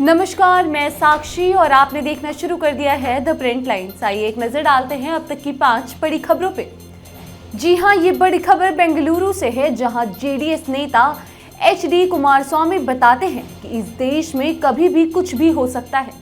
नमस्कार, मैं साक्षी और आपने देखना शुरू कर दिया है द प्रिंट लाइन्स। आइए एक नजर डालते हैं अब तक की 5 बड़ी खबरों पे। जी हां, ये बड़ी खबर बेंगलुरु से है, जहां जेडीएस नेता HD कुमारस्वामी बताते हैं कि इस देश में कभी भी कुछ भी हो सकता है।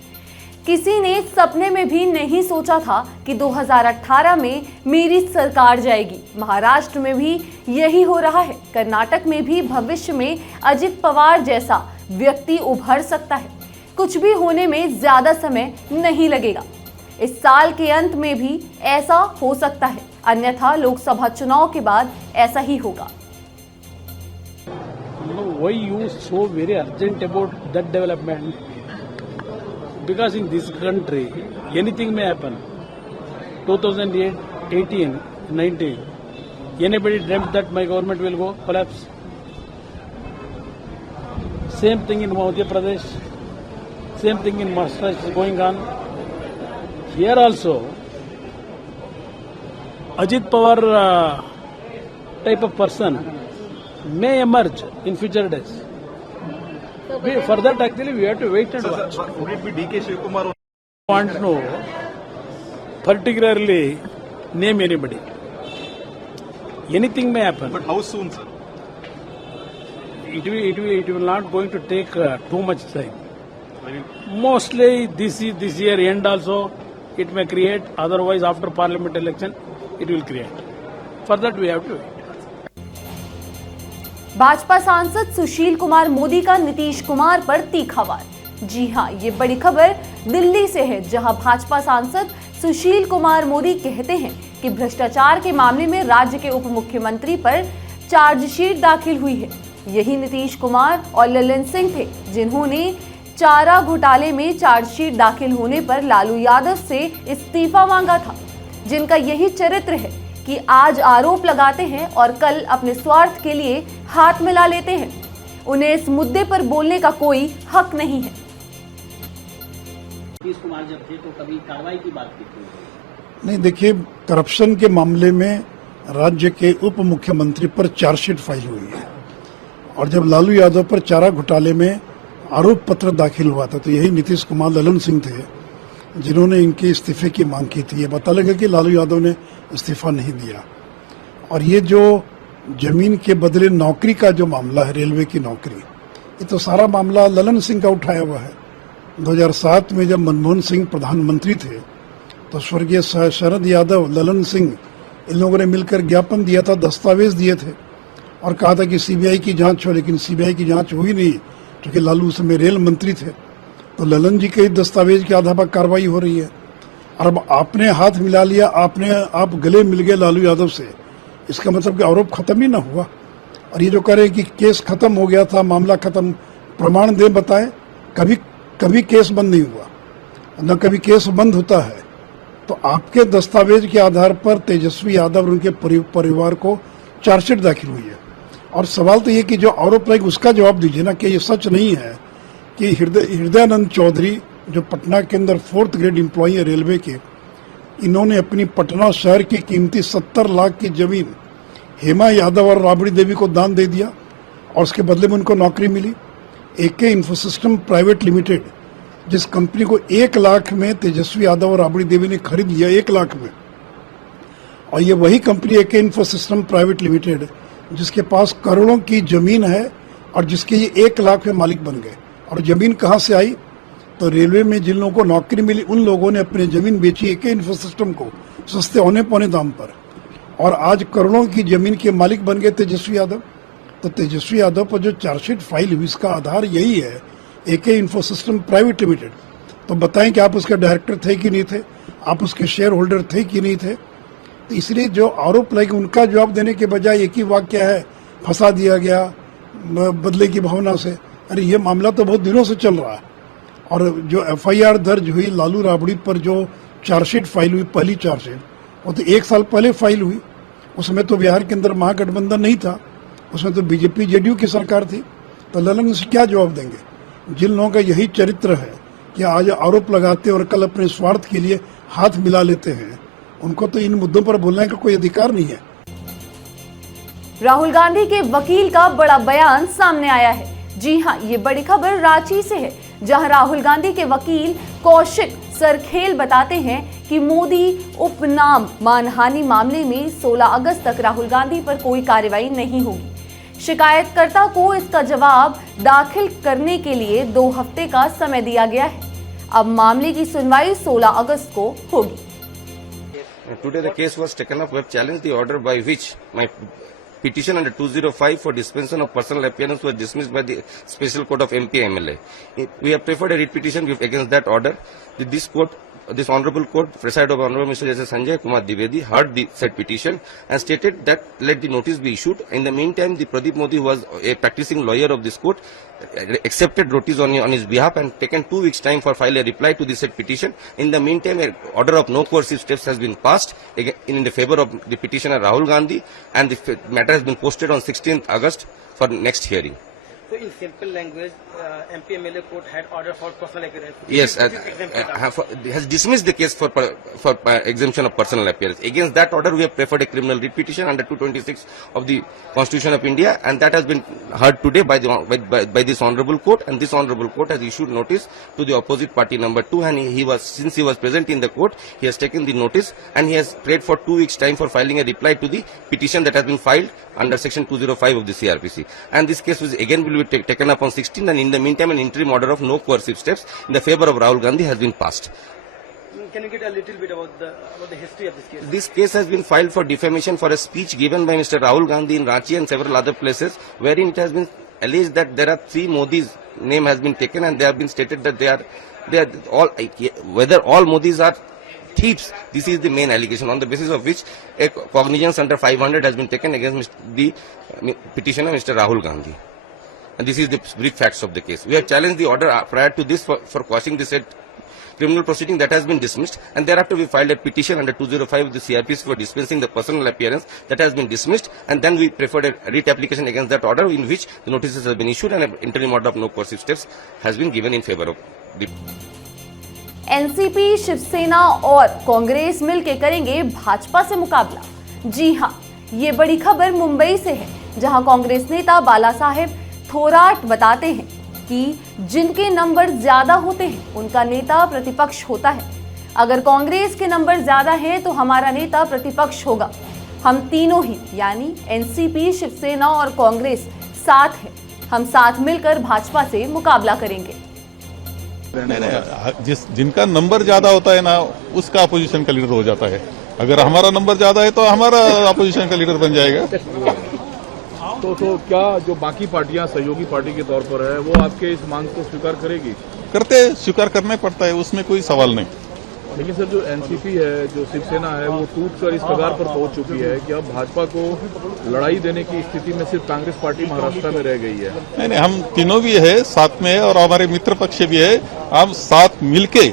किसी ने सपने में भी नहीं सोचा था कि 2018 में मेरी सरकार जाएगी। महाराष्ट्र में भी यही हो रहा है। कर्नाटक में भी भविष्य में अजित पवार जैसा व्यक्ति उभर सकता है। कुछ भी होने में ज्यादा समय नहीं लगेगा। इस साल के अंत में भी ऐसा हो सकता है, अन्यथा लोकसभा चुनाव के बाद ऐसा ही होगा। Why you so very urgent about that development? Because in this country, anything may happen. 2008, 18, 19, anybody dreamt that my government will go collapse? Same thing in Madhya Pradesh, same thing in Maharashtra is going on. Here also, Ajit Pawar type of person may emerge in future days. For that, actually, we have to wait and watch. Would it be DK Shivakumar? Want to know, particularly name anybody. Anything may happen. But how soon, sir? It will not going to take too much time. I mean, Mostly this year end also it may create. Otherwise, after parliament election, it will create. For that, we have to wait. Bhajpa सांसद सुशील कुमार मोदी का नीतीश कुमार पर तीखा वार। जी हां, ये बड़ी खबर दिल्ली से है, जहां भाजपा सांसद सुशील कुमार मोदी कहते हैं कि भ्रष्टाचार के मामले में राज्य के उप मुख्यमंत्री पर चार्जशीट दाखिल हुई है। यही नीतीश कुमार और ललन सिंह थे जिन्होंने चारा घोटाले में चार्जशीट दाखिल होने पर लालू यादव से इस्तीफा मांगा था, जिनका यही चरित्र है कि आज आरोप लगाते हैं और कल अपने स्वार्थ के लिए हाथ मिला लेते हैं। उन्हें इस मुद्दे पर बोलने का कोई हक नहीं है। नीतीश कुमार जब थे तो कभी कार्रवाई की बात की थी? नहीं, देखिए, करप्शन के मामले में राज्य के उप मुख्यमंत्री पर चार्जशीट फाइल हुई है और जब लालू यादव पर चारा घोटाले में आरोप पत्र दाखिल हुआ था तो यही नीतीश कुमार ललन सिंह थे जिन्होंने इनके इस्तीफे की मांग की थी। ये पता लगा कि लालू यादव ने इस्तीफा नहीं दिया। और ये जो जमीन के बदले नौकरी का जो मामला है, रेलवे की नौकरी, ये तो सारा मामला ललन सिंह का उठाया हुआ है। 2007 में जब मनमोहन सिंह प्रधानमंत्री थे तो स्वर्गीय शरद यादव, ललन सिंह, इन लोगों ने मिलकर ज्ञापन दिया था, दस्तावेज दिए थे और कहा था कि सीबीआई की जांच हो, लेकिन सीबीआई की जांच हुई नहीं क्योंकि लालू उस समय रेल मंत्री थे। तो ललन जी के दस्तावेज के आधार पर कार्रवाई हो रही है और अब आपने हाथ मिला लिया, आप गले मिल गए लालू यादव से, इसका मतलब कि आरोप खत्म ही ना हुआ। और ये जो कह रहे हैं कि केस खत्म हो गया था, मामला खत्म, प्रमाण दे बताएं। कभी केस बंद नहीं हुआ, न कभी केस बंद होता है। तो आपके दस्तावेज के आधार पर तेजस्वी यादव और उनके परिवार को चार्जशीट दाखिल हुई है। और सवाल तो ये कि जो आरोप रहेगा उसका जवाब दीजिए ना, कि ये सच नहीं है कि हृदयानंद चौधरी जो पटना के अंदर 4th ग्रेड एम्प्लॉई है रेलवे के, इन्होंने अपनी पटना शहर की कीमती 70 लाख की जमीन हेमा यादव और राबड़ी देवी को दान दे दिया और उसके बदले में उनको नौकरी मिली। AK इंफोसिस्टम प्राइवेट लिमिटेड, जिस कंपनी को 1 लाख में तेजस्वी यादव और राबड़ी देवी ने खरीद लिया, 1 लाख में, और ये वही company AK Infosystem private limited जिसके पास करोड़ों की जमीन है और जिसके ये 1 लाख में मालिक बन गए। और जमीन कहाँ से आई? तो रेलवे में जिन लोगों को नौकरी मिली उन लोगों ने अपनी जमीन बेची AK इंफोसिस्टम को सस्ते औने पौने दाम पर, और आज करोड़ों की जमीन के मालिक बन गए तेजस्वी यादव। तो तेजस्वी यादव पर जो चार्जशीट फाइल हुई इसका आधार यही है, AK इंफोसिस्टम प्राइवेट लिमिटेड। तो बताएं कि आप उसके डायरेक्टर थे कि नहीं थे, आप उसके शेयर होल्डर थे कि नहीं थे। तो इसलिए जो आरोप लगे उनका जवाब देने के बजाय एक ही वाक्य है, फंसा दिया गया बदले की भावना से। अरे ये मामला तो बहुत दिनों से चल रहा है। और जो FIR दर्ज हुई लालू राबड़ी पर, जो चार्जशीट फाइल हुई, पहली चार्जशीट, वो तो 1 साल पहले फाइल हुई। उसमें तो बिहार के अंदर महागठबंधन नहीं था, उसमें तो BJP JDU की सरकार थी। तो ललन से क्या जवाब देंगे? जिन लोगों का यही चरित्र है कि आज आरोप लगाते और कल अपने स्वार्थ के लिए हाथ मिला लेते हैं, उनको तो इन मुद्दों पर बोलने का कोई अधिकार नहीं है। राहुल गांधी के वकील का बड़ा बयान सामने आया है। जी हां, ये बड़ी खबर रांची से है, जहां राहुल गांधी के वकील कौशिक सरखेल बताते हैं कि मोदी उपनाम मानहानि मामले में 16 अगस्त तक राहुल गांधी पर कोई कार्रवाई नहीं होगी। शिकायतकर्ता को इसका जवाब दाखिल करने के लिए 2 हफ्ते का समय दिया गया है। अब मामले की सुनवाई 16 अगस्त को होगी। Today the case was taken up. We have challenged the order by which my petition under 205 for dispensation of personal appearance was dismissed by the Special Court of MP MLA. We have preferred a writ petition against that order. This honourable court, presided over Honourable Mr. Justice Sanjay Kumar Dwivedi, heard the said petition and stated that let the notice be issued. In the meantime, the Pradeep Modi, who was a practicing lawyer of this court, accepted notice on his behalf and taken 2 weeks' time for file a reply to the said petition. In the meantime, an order of no coercive steps has been passed in the favour of the petitioner Rahul Gandhi, and the matter has been posted on 16th August for next hearing. So in simple language, MP MLA court had order for personal appearance. Yes, has dismissed the case for exemption of personal appearance. Against that order, we have preferred a criminal writ petition under 226 of the Constitution of India, and that has been heard today by this honourable court. And this honourable court has issued notice to the opposite party number 2, and since he was present in the court, he has taken the notice and he has prayed for 2 weeks' time for filing a reply to the petition that has been filed under Section 205 of the CRPC. And this case will be taken up on 16th, and in the meantime an interim order of no coercive steps in the favour of Rahul Gandhi has been passed. Can you get a little bit about the history of this case? This case has been filed for defamation for a speech given by Mr. Rahul Gandhi in Ranchi and several other places, wherein it has been alleged that there are 3 Modis name has been taken, and they have been stated that they are all, whether all Modis are thieves. This is the main allegation, on the basis of which a cognizance under 500 has been taken against the petitioner Mr. Rahul Gandhi. And this is the brief facts of the case. We have challenged the order prior to this for quashing the said criminal proceeding that has been dismissed, and thereafter we filed a petition under 205 of the CRPC for dispensing the personal appearance that has been dismissed, and then we preferred a writ application against that order in which the notices have been issued and an interim order of no coercive steps has been given in favour of the NCP, Shiv Sena और कांग्रेस मिलकर करेंगे भाजपा से मुकाबला। जी हां, ये बड़ी खबर मुंबई से है, जहां कांग्रेस नेता बाला साहेब थोराट बताते हैं कि जिनके नंबर ज्यादा होते हैं उनका नेता प्रतिपक्ष होता है। अगर कांग्रेस के नंबर ज्यादा हैं तो हमारा नेता प्रतिपक्ष होगा। हम तीनों ही यानी एनसीपी, शिवसेना और कांग्रेस साथ हैं। हम साथ मिलकर भाजपा से मुकाबला करेंगे। नहीं, जिनका नंबर ज्यादा होता है ना, उसका अपोजिशन का लीडर हो जाता है। अगर हमारा नंबर ज्यादा है तो हमारा अपोजिशन का लीडर बन जाएगा। तो क्या जो बाकी पार्टियां सहयोगी पार्टी के तौर पर है, वो आपके इस मांग को स्वीकार करेगी? स्वीकार करना पड़ता है, उसमें कोई सवाल नहीं। लेकिन सर, जो एनसीपी है, जो शिवसेना है, वो टूटकर इस कगार पर पहुंच चुकी है कि अब भाजपा को लड़ाई देने की स्थिति में सिर्फ कांग्रेस पार्टी महाराष्ट्र में रह गई है। नहीं, हम तीनों भी है साथ में, और हमारे मित्र पक्ष भी है। हम साथ मिलके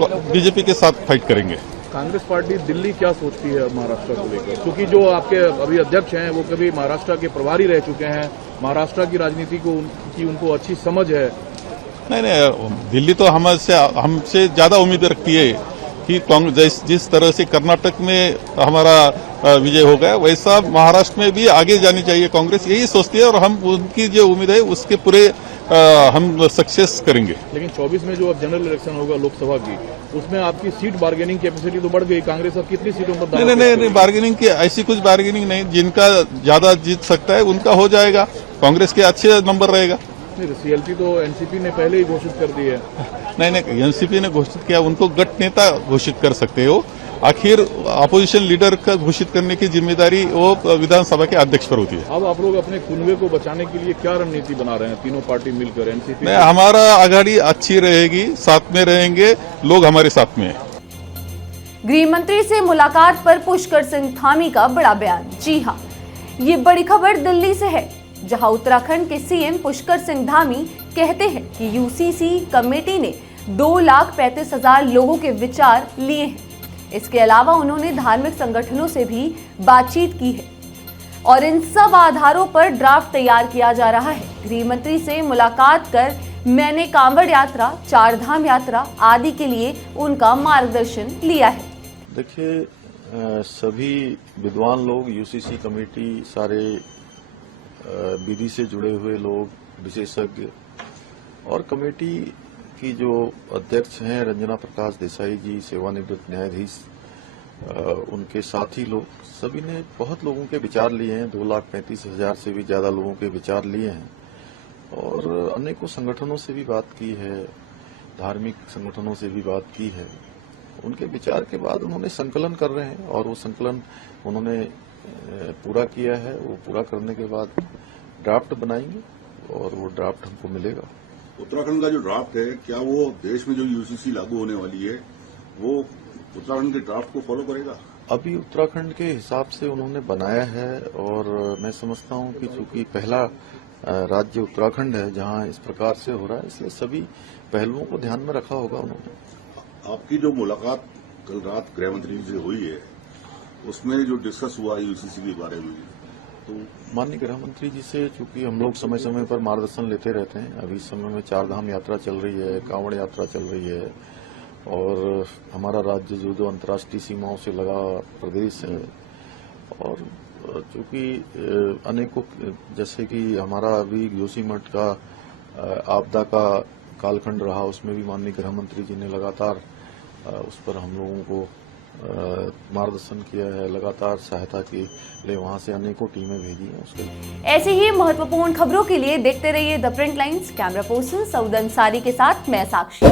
बीजेपी के साथ फाइट करेंगे। कांग्रेस पार्टी दिल्ली क्या सोचती है महाराष्ट्र को लेकर? क्योंकि जो आपके अभी अध्यक्ष हैं, वो कभी महाराष्ट्र के प्रभारी रह चुके हैं, महाराष्ट्र की राजनीति को उनको अच्छी समझ है। नहीं, दिल्ली तो हमसे ज्यादा उम्मीद रखती है कि कांग्रेस जिस तरह से कर्नाटक में हमारा विजय हो गया, वैसा महाराष्ट्र में भी आगे जानी चाहिए कांग्रेस, यही सोचती है। और हम उनकी जो उम्मीद है उसके पूरे हम सक्सेस करेंगे। लेकिन 24 में जो अब जनरल इलेक्शन होगा लोकसभा की, उसमें आपकी सीट बार्गेनिंग कैपेसिटी तो बढ़ गई। कांग्रेस अब कितनी सीटों पर? नहीं, बार्गेनिंग की ऐसी कुछ बार्गेनिंग नहीं। जिनका ज्यादा जीत सकता है उनका हो जाएगा। कांग्रेस के अच्छे नंबर रहेगा। नहीं, सीएलपी तो एनसीपी ने पहले ही घोषित कर दी है। नहीं, एनसीपी ने घोषित किया, उनको गठ नेता घोषित कर सकते हो। आखिर अपोजिशन लीडर का घोषित करने की जिम्मेदारी वो विधानसभा के अध्यक्ष पर होती है। अब आप लोग अपने कुनबे को बचाने के लिए क्या रणनीति बना रहे हैं, तीनों पार्टी मिलकर? एनसीपी नहीं, हमारा आघाड़ी अच्छी रहेगी, साथ में रहेंगे, लोग हमारे साथ में है। गृह मंत्री से मुलाकात पर पुष्कर सिंह धामी का बड़ा बयान। जी हां, ये बड़ी खबर दिल्ली से है, जहां उत्तराखंड के सीएम पुष्कर सिंह धामी कहते हैं कि यूसीसी कमेटी ने 2,35,000 लोगों के विचार लिए हैं। इसके अलावा उन्होंने धार्मिक संगठनों से भी बातचीत की है और इन सब आधारों पर ड्राफ्ट तैयार किया जा रहा है। गृह मंत्री से मुलाकात कर मैंने कांवड़ यात्रा, 4 धाम यात्रा आदि के लिए उनका मार्गदर्शन लिया है। देखिए, सभी विद्वान लोग, यूसीसी कमेटी, सारे विधि से जुड़े हुए लोग, विशेषज्ञ और कमेटी की जो अध्यक्ष हैं रंजना प्रकाश देसाई जी, सेवानिवृत्त न्यायाधीश, उनके साथी लोग सभी ने बहुत लोगों के विचार लिए हैं। 2,35,000 से भी ज्यादा लोगों के विचार लिए हैं और अनेकों संगठनों से भी बात की है, धार्मिक संगठनों से भी बात की है। उनके विचार के बाद उन्होंने संकलन कर रहे हैं और वो संकलन उन्होंने पूरा किया है। वो पूरा करने के बाद ड्राफ्ट बनाएंगे और वो ड्राफ्ट हमको मिलेगा। उत्तराखंड का जो ड्राफ्ट है, क्या वो देश में जो यूसीसी लागू होने वाली है वो उत्तराखंड के ड्राफ्ट को फॉलो करेगा? अभी उत्तराखंड के हिसाब से उन्होंने बनाया है और मैं समझता हूं कि चूंकि पहला राज्य उत्तराखंड है जहां इस प्रकार से हो रहा है, इसलिए सभी पहलुओं को ध्यान में रखा होगा उन्होंने। आपकी जो मुलाकात कल रात गृहमंत्री जी से हुई है उसमें जो डिस्कस हुआ यूसीसी के बारे में, तो माननीय गृह मंत्री जी से चूंकि हम लोग समय समय पर मार्गदर्शन लेते रहते हैं। अभी इस समय में 4 धाम यात्रा चल रही है, कांवड़ यात्रा चल रही है और हमारा राज्य जो अंतर्राष्ट्रीय सीमाओं से लगा प्रदेश है और चूंकि अनेकों जैसे कि हमारा अभी जोशीमठ का आपदा का कालखंड रहा, उसमें भी माननीय गृह मंत्री जी ने लगातार उस पर हम लोगों को मार्गदर्शन किया है, लगातार सहायता के लिए वहां से अनेकों टीमें भेजी हैं उसके लिए। ऐसे ही महत्वपूर्ण खबरों के लिए देखते रहिए the print lines. Camera person Saud Ansari के साथ मैं साक्षी।